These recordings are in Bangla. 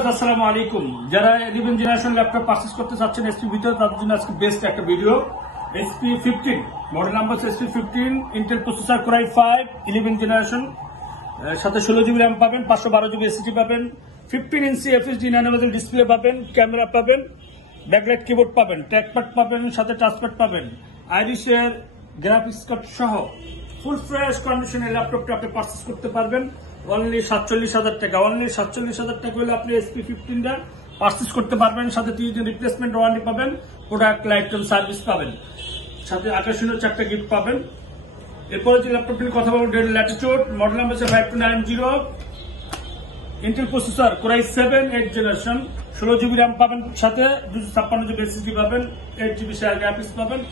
আসসালামু আলাইকুম। যারা 11 জেনারেশন ল্যাপটপ পারচেজ করতে চাচ্ছেন এসপি ভিতরে, তাদের জন্য আজকে বেস্ট একটা video. SP 15 model number SP 15 Intel processor core i5 11 generation, সাথে 16 জিবি র্যাম পাবেন, 512 জিবি এসএসডি পাবেন, 15 ইঞ্চি এফএসডি নাইনোভেজেল ডিসপ্লে পাবেন, ক্যামেরা পাবেন, ব্যাকলাইট কিবোর্ড পাবেন, ট্র্যাকপ্যাড পাবেন, সাথে টাচপ্যাড পাবেন, আইরিশের গ্রাফিক্স কার্ড সহ ফুল ফ্রেশ কন্ডিশনে ল্যাপটপটা আপনি পারচেজ করতে পারবেন অনলি 47,000 টাকা। অনলি 47,000 টাকা হলে আপনি এসপি 15টা পারচেজ করতে পারবেন। সাথে 3 দিন রিপ্লেসমেন্ট ওয়ারেন্টি পাবেন, প্রোডাক্ট লাইফ টাইম সার্ভিস পাবেন, সাথে আকর্ষণীয় 4টা গিফট পাবেন। এরপরে যে ল্যাপটপটির কথা বলবো, del Latitude model number 5290, Intel processor core i7 8 generation, 16 GB RAM পাবেন, সাথে 256 জিবি এসএসডি পাবেন, 8 জিবি শেয়ার গ্রাফিক্স পাবেন,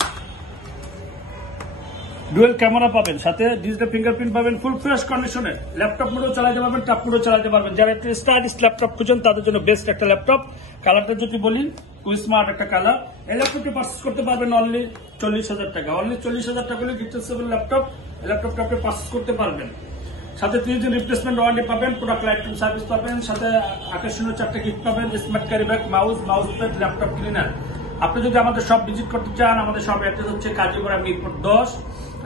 ডুয়েল ক্যামেরা পাবেন, সাথে ডিজিটাল ফিঙ্গারপ্রিন্ট পাবেন। ফুল ফ্রেশ কন্ডিশনে ল্যাপটপ মোডও চালাতে পারবেন, টপ মোডও চালাতে পারবেন। যারা একটা স্টাইলিশ ল্যাপটপ খুঁজেন তাদের জন্য বেস্ট একটা ল্যাপটপ। কালারটা যদি বলি, খুবই স্মার্ট একটা কালার। এই ল্যাপটপটি পারচেজ করতে পারবেন অনলি 40,000 টাকা। অনলি 40,000 টাকা হলে গিফটেবল ল্যাপটপটা আপনি পারচেজ করতে পারবেন। সাথে 3 দিন রিপ্লেসমেন্ট ওয়ারেন্টি পাবেন, প্রোডাক্ট লাইফ টাইম সার্ভিস পাবেন, সাথে আকর্ষণীয় 4টা গিফট পাবেন, smart carry bag, mouse pad, laptop cleaner. আপনি যদি আমাদের শপ ভিজিট করতে চান, আমাদের শপ অ্যাড্রেস হচ্ছে কাজীপাড়া মিরপুর 10।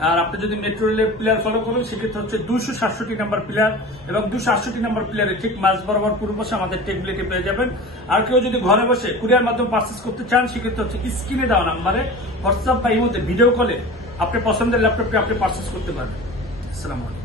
আর আপনি যদি মেট্রো রেলের প্লেয়ার ফলো করেন, সেক্ষেত্রে হচ্ছে 267 নাম্বার প্লেয়ার, এবং 268 নাম্বার প্লেয়ারের ঠিক মাঝ বরাবর পূর্ব পাশে আমাদের টেকবিলিটি পেয়ে যাবেন। আর কেউ যদি ঘরে বসে কুরিয়ার মাধ্যমে পারচেজ করতে চান, সেক্ষেত্রে হচ্ছে স্ক্রিনে দেওয়া নাম্বারে হোয়াটসঅ্যাপ বা ইমোতে ভিডিও কলে আপনি পছন্দের ল্যাপটপটি আপনি পারচেজ করতে পারবেন। আসসালামু আলাইকুম।